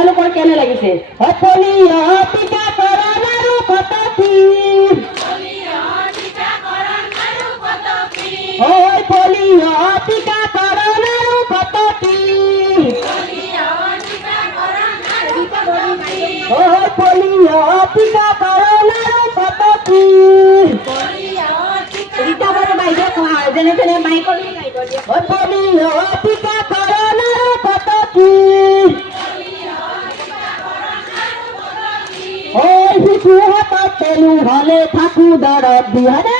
তেওঁলোকৰ কেনে লাগিছে টিকাকৰণ আৰু কত কি পলিঅ' টিকাকৰণ আৰু কত কি পলিঅ' টিকাকৰণ আৰু কত কি যেনে তেনে মাইকৰ পলিঅ' টিকাকৰণ আৰু কত কি শিশু হাতত পেলু হলে থাকো দৰৱ দি হয়নে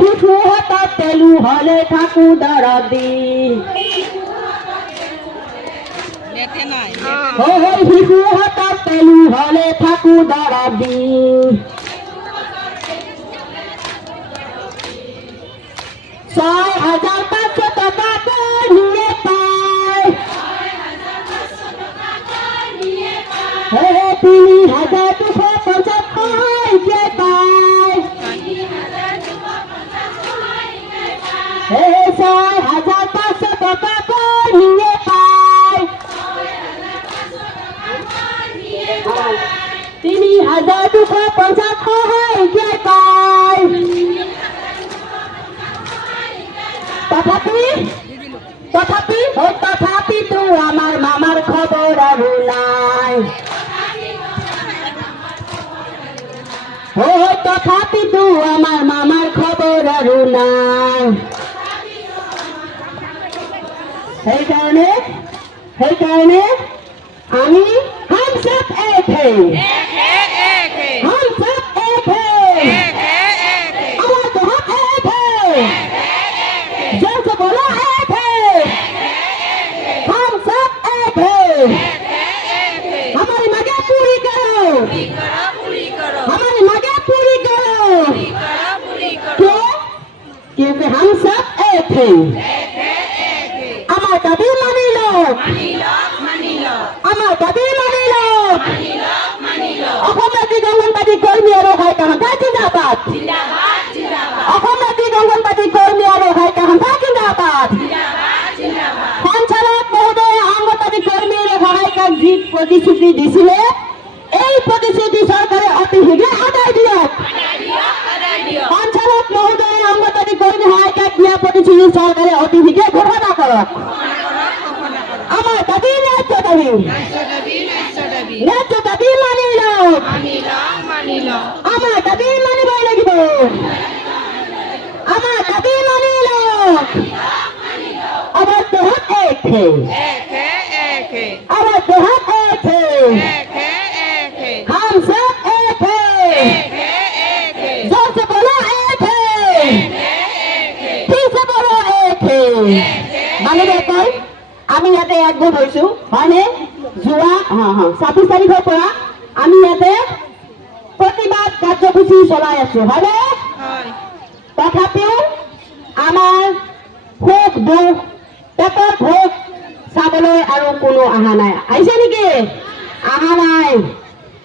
শিশু হাতত পেলু হলে থাকো দৰৱ দি শিশু হাতত পেলু হলে থাকো দৰৱ দি 6,500 টকাকৈ নিয়ে পায় 3,250 যে পায় 6,500 টকাকৈ নিয়ে পায় 3,250 যে পায় তথাপিতো আমাৰ মামাৰ খবৰ আৰু নাই তথাপিতো আমাৰ মামাৰ খবৰ আৰু নাই সেইকাৰণে আমি हम सब एक हैं हम सब एक हैं हमारा तो हम एक है जोर से बोलो एक है हम सब एक है हमारी मांगे पूरी करो हमारी मांगे पूरी करो क्यों क्योंकि हम सब एक हैं हमारा कभी मानी लो আমার দাবি মানিল অসমবাসী অঙ্গনবাদী কর্মী আৰু সহায়িকা জিন্দাবাদ অসমবাসী অঙ্গনবাদী কৰ্মী আৰু সহায়িকা জিন্দাবাদ সঞ্চালক মহোদয় অঙ্গনবাদী কৰ্মী আৰু সহায়িকাক যি প্ৰতিশ্ৰুতি দিছিলে এই প্ৰতিশ্ৰুতি চৰকাৰে অতি শীঘ্ৰে আদায় দিয়ক সঞ্চালক মহোদয় অঙ্গনবাদী কৰ্মী সহায়িকাক দিয়া প্ৰতিশ্ৰুতি চৰকাৰে অতি শীঘ্ৰে ঘোষণা কৰক আমার দাবি ন্যায্য দাবি মানিল আমার দাবি মানিবই লাগিব আমার দাবি মানিল আমার দেহত এক আমার দেহত এক हम सब एक है जोर से बोलो एक है फिर से बोलो एक है मानिब কয় আমি ইয়াতে একগোট হৈছো হয়নে যোৱা 26 তাৰিখৰ পৰা আমি ইয়াতে প্ৰতিবাদ কাৰ্যসূচী চলাই আছো হয়নে তথাপিও আমাৰ খুব দুখ পেটৰ ভোক চাবলৈ আৰু কোনো অহা নাই আহিছে নেকি অহা নাই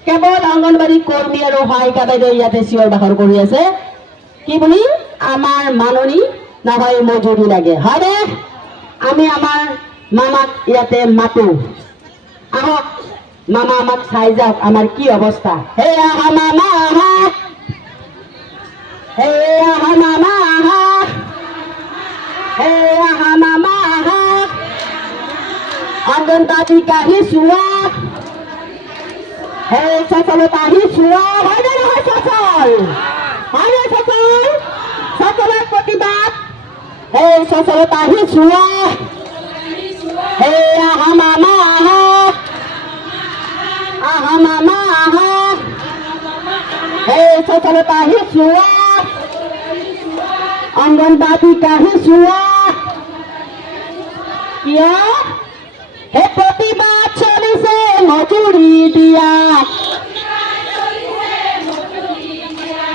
কেৱল অঙ্গনবাদী কৰ্মী আৰু সহায়িকা বাইদেউ ইয়াতে চিঞৰ বাখৰ কৰি আছে কি বুলি আমাৰ মাননি নহয় মজুৰি লাগে হয়নে আমি আমাৰ মামাক ইয়াতে মাতো আহক মামা আমাক চাই যাওক আমাৰ কি অৱস্থা হে আহা মামা আহা হে আহা মামা আহা হে আহা মামা আহা অঙ্গনবাদী কাহি চোৱা হে সচলতা আহি চোৱা হয়নে নহয় সচল হয়নে সচলৰ প্ৰতিবাদ হে সচলতা আহি চোৱা হে আহা মামা আহা হে সচলতা আহি চোৱা অঙ্গনবাদী কাহি চোৱা কিয় হে প্ৰতিবাদ চলিছে মজুৰি দিয়া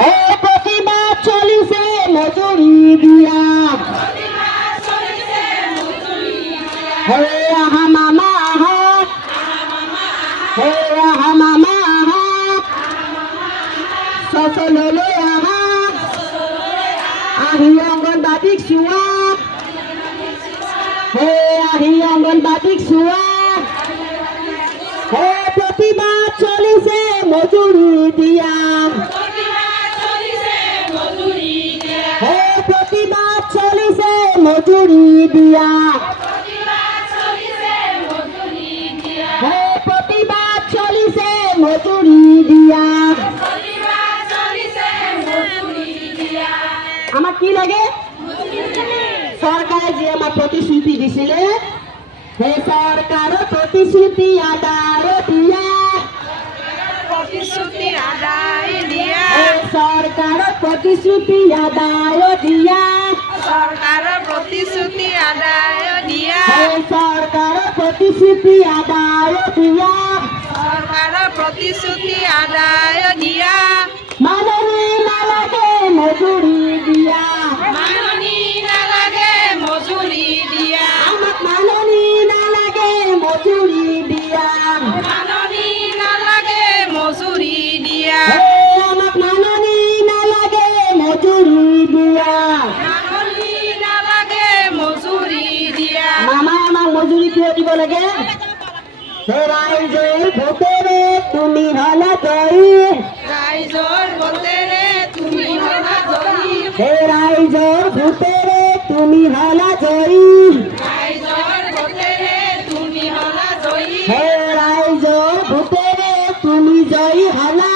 হে প্ৰতিবাদ চলিছে মজুৰি দিয়া হে আহা মামা আহা হে আহা মামা আহা সচললৈ আহা আহি অঙ্গনবাদীক চোৱা হে আহি অঙ্গনবাদীক চোৱা হে প্ৰতিবাদ চলিছে মজুৰি দিয়া হে প্ৰতিবাদ চলিছে মজুৰি দিয়া হে প্ৰতিবাদ চলিছে মজুৰি দিয়া আমাক কি লাগে চৰকাৰে যি আমাক প্ৰতিশ্ৰুতি দিছিলে সেই চৰকাৰৰ প্ৰতিশ্ৰুতি আদায় দিয়া চৰকাৰৰ প্ৰতিশ্ৰুতি আদায় দিয়া চৰকাৰৰ প্ৰতিশ্ৰুতি আদায় দিয়া চৰকাৰৰ প্ৰতিশ্ৰুতি আদায় দিয়া চৰকাৰৰ প্ৰতিশ্ৰুতি আদায় দিয়া মাননি নালাগে মজুৰি দিয়া মাননি নালাগে মজুৰি দিয়া আমাক মাননি নালাগে মজুৰি দিয়া মাননি নালাগে মজুৰি দিয়া আমাক মাননি নালাগে মজুৰি দিয়া মাননি নালাগে মজুৰি দিয়া মামাই আমাক মজুৰি কিয় দিব লাগে ৰাইজৰ ভোটেৰে তুমি হলা জয়ী ৰাইজৰ ভোটেৰে তুমি হলা জয়ী ৰাইজৰ ভোটেৰে তুমি হলা জয়ী ৰাইজৰ ভোটেৰে তুমি হলা জয়ী ৰাইজৰ ভোটেৰে তুমি জয়ী হলা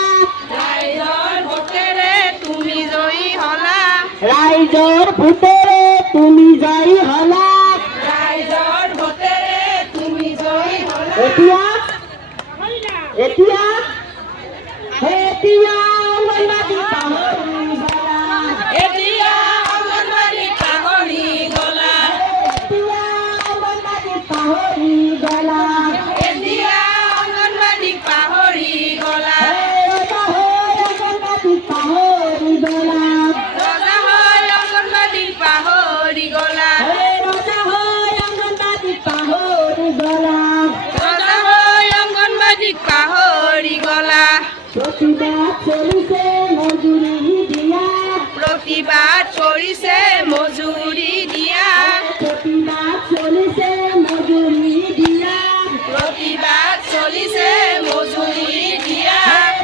ৰাইজৰ ভোটেৰে তুমি জয়ী হলা ৰাইজৰ ভোটেৰে তুমি জয়ী হলা ৰাইজৰ ভোটেৰে তুমি জয়ী হলা এতিয়া এতিয়া এতিয়া অঙ্গনবাদী পাহৰি গলা এতিয়া অঙ্গনবাদী পাহৰি গলা এতিয়া অঙ্গনবাদী পাহৰি গলা এতিয়া অঙ্গনবাদী পাহৰি গলা ৰজা হৈ অঙ্গনবাদী পাহৰি গলা ৰজা হৈ অঙ্গনবাদী পাহৰি গলা ৰজা হৈ অঙ্গনবাদী পাহৰি গলা ৰজা হৈ অঙ্গনবাদী পাহৰি গলা প্ৰতিবাদ চলিছে মজুৰি দিয়া প্ৰতিবাদ কৰিছে মজুৰি দিয়া প্ৰতিবাদ চলিছে মজুৰি দিয়া প্ৰতিবাদ চলিছে মজুৰি দিয়া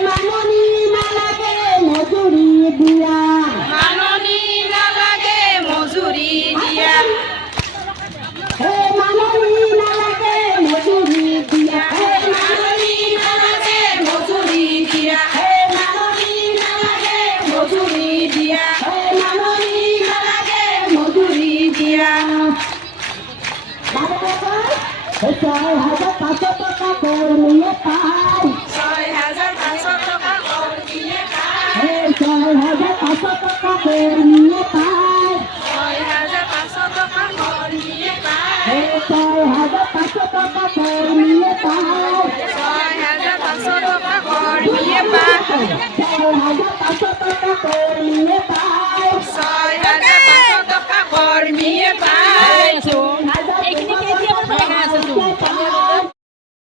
মাননি নালাগে মজুৰি দিয়া মাননি নালাগে মজুৰি দিয়া মাননি নালাগে মজুৰি দিয়া মাননি নালাগে মজুৰি দিয়া মাননি নালাগে মজুৰি দিয়া মাননি নালাগে মজুৰি দিয়া 6,500 টাকা কৰ্মীয়ে পায় 6,500 টকা কৰ্মীয়ে পায় 6,500 টাকা কৰ্মীয়ে পায় 6,500 টকা কৰ্মীয়ে পায় 6,500 টাকা কৰ্মীয়ে পায় 6,500 টকা কৰ্মীয়ে পায় 6,500 টাকা কৰ্মীয়ে